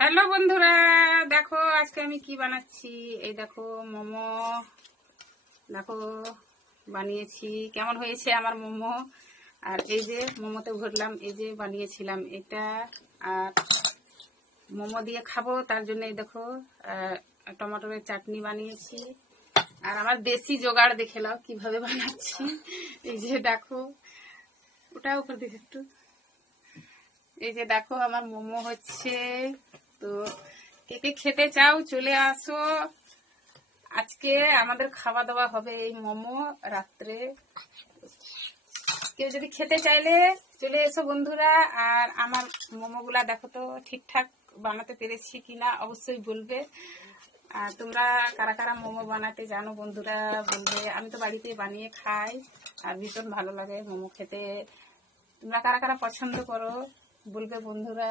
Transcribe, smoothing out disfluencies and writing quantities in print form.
Hello বন্ধুরা, দেখো আজকে আমি কি বানাচ্ছি। এই দেখো মোমো, দেখো বানিয়েছি। কেমন হয়েছে আমার মোমো। আর এই যে মোমোতে ভরলাম, এই যে বানিয়েছিলাম এটা। আর মোমো দিয়ে খাবো, তার জন্য এই দেখো টমেটোর চাটনি বানিয়েছি। আর আমার দেশি জোগাড় দেখে নাও কিভাবে বানাচ্ছি। এই যে দেখো, ওটা উপর দিকে একটু, এই যে দেখো আমার মোমো হচ্ছে। তো কে কে খেতে চাও চলে আসো। আজকে আমাদের খাওয়া দাওয়া হবে এই মোমো রাত্রে। কেউ যদি খেতে চাইলে চলে এসো বন্ধুরা। আর আমার মোমোগুলা দেখো তো ঠিকঠাক বানাতে পেরেছি কিনা অবশ্যই বলবে। আর তোমরা কারা কারা মোমো বানাতে জানো বন্ধুরা বলবে। আমি তো বাড়িতে বানিয়ে খাই আর ভীষণ ভালো লাগে মোমো খেতে। তোমরা কারা কারা পছন্দ করো বলবে বন্ধুরা।